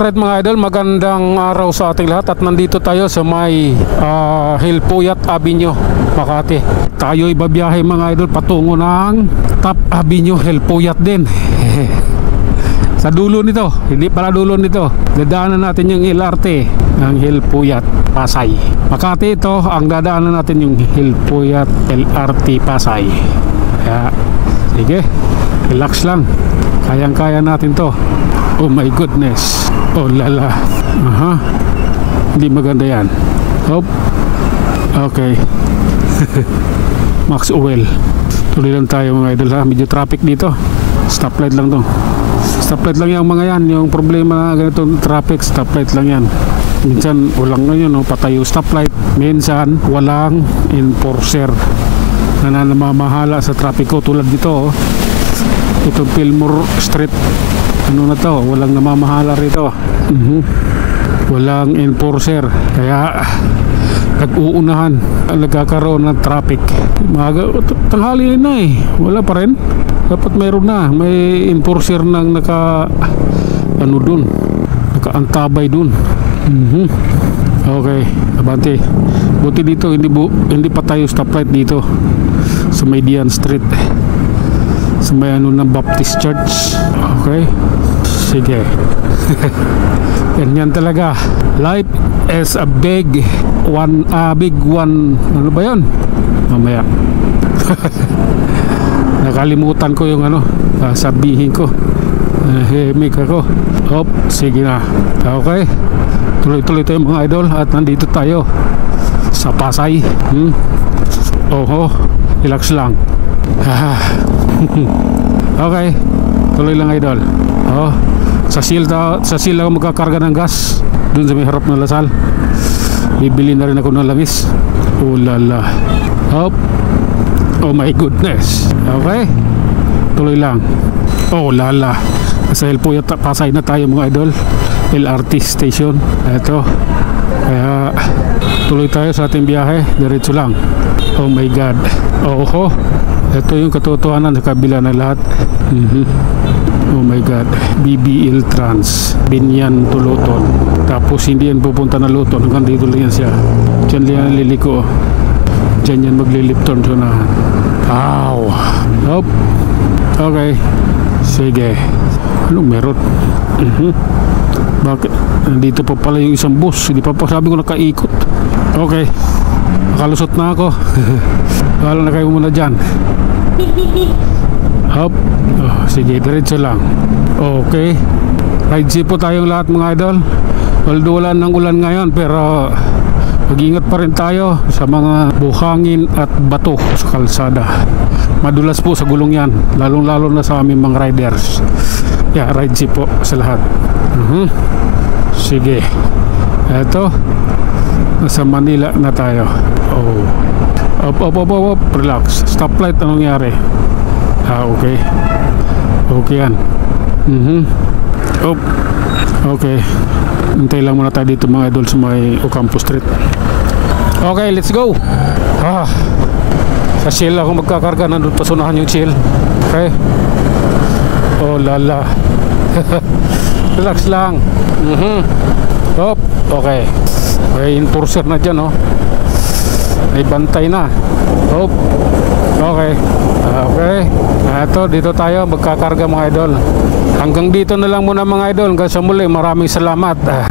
Alright mga idol, magandang araw sa ating lahat at nandito tayo sa may Hilpuyat Avenue, Makati. Tayo ibabiyahe mga idol patungo ng Top Avenue, Hilpuyat din. Sa dulo nito, hindi pala dulo nito, dadaanan natin yung LRT ng Hilpuyat Pasay. Makati ito, ang dadaanan natin yung Hilpuyat LRT Pasay. Kaya sige, relax lang, kayang-kaya natin to. Oh my goodness. Oh lala. Hindi maganda yan. Hop. Okay. Max oil. Tuloy lang tayo mga idol ha. Medyo traffic dito. Stoplight lang to. Stoplight lang yung mga yan. Yung problema na ganitong traffic, stoplight lang yan. Minsan walang ganyan, no? Patay yung stoplight. Minsan walang enforcer na namamahala sa traffic ko. Tulad dito, oh. Itong Fillmore Street, ano na to, walang namamahala rito. Walang enforcer, kaya nag-uunahan, nagkakaroon ng traffic. Tanghali na eh, wala pa rin. Dapat mayroon na, may enforcer nang ano dun, nakaantabay dun. Okay, abante. Buti dito hindi pa tayo stoplight dito sa Median Street, sa may ano ng Baptist Church. Okay, sige. Ganyan talaga. Life is a big one. Ano ba yun? Mamaya. Nakalimutan ko yung ano, sabihin ko. Hemik ako. Hop, sige na. Okay, tuloy-tuloy tayo mga idol. At nandito tayo sa Pasay. Oho, relax lang. Okay, tuloy lang idol. Oh, sa Shell ako magkakarga ng gas dun sa may harap ng Lasal. Bibili na rin ako ng langis. Oh lala. Hop. Oh my goodness. Okay, tuloy lang. Oh lala. Sa Hilpuyat Pasay na tayo mga idol, LRT station. Ito. Kaya tuloy tayo sa ating biyahe. Diretso lang. Oh my god. Oho. Ito yung katotohanan sa kabila ng lahat. Oh my god. BBL Trans Binyan to Luton. Tapos hindi yan pupunta na Luton, hanggang dito lang yan siya. Diyan lang yan liliko. Diyan yan maglilip turn sa unahan. Ow. Hop. Okay, sige. Anong meron? Bakit? Nandito pa pala yung isang bus. Hindi pa sabi ko nakaikot. Okay, nakalusot na ako. Wala na kayo muna dyan. Hop. Oh, sige, diretso lang. Okay, ride safe po tayong lahat mga idol. Although wala ng ulan ngayon, pero mag-ingat pa rin tayo sa mga buhangin at bato sa kalsada. Madulas po sa gulong yan, lalong-lalo na sa aming mga riders. Yeah, ride safe po sa lahat. Sige, eto, nasa Manila na tayo. Oh, op, relax. Stoplight, anong nangyari? Okay. Okay yan. Okay, hintay lang muna tayo dito mga idol sa may Ocampo Street. Okay, let's go. Sa Shell ako magkakarga, nandun pasunahan yung Shell. Okay. Oh lala. Relax lang. Hop. Okay, may enforcer na dyan, oh. May bantay na. Hop. Okay. Okay. Ito, dito tayo magkakarga mga idol. Hanggang dito na lang muna mga idol. Hanggang sa muli, maraming salamat.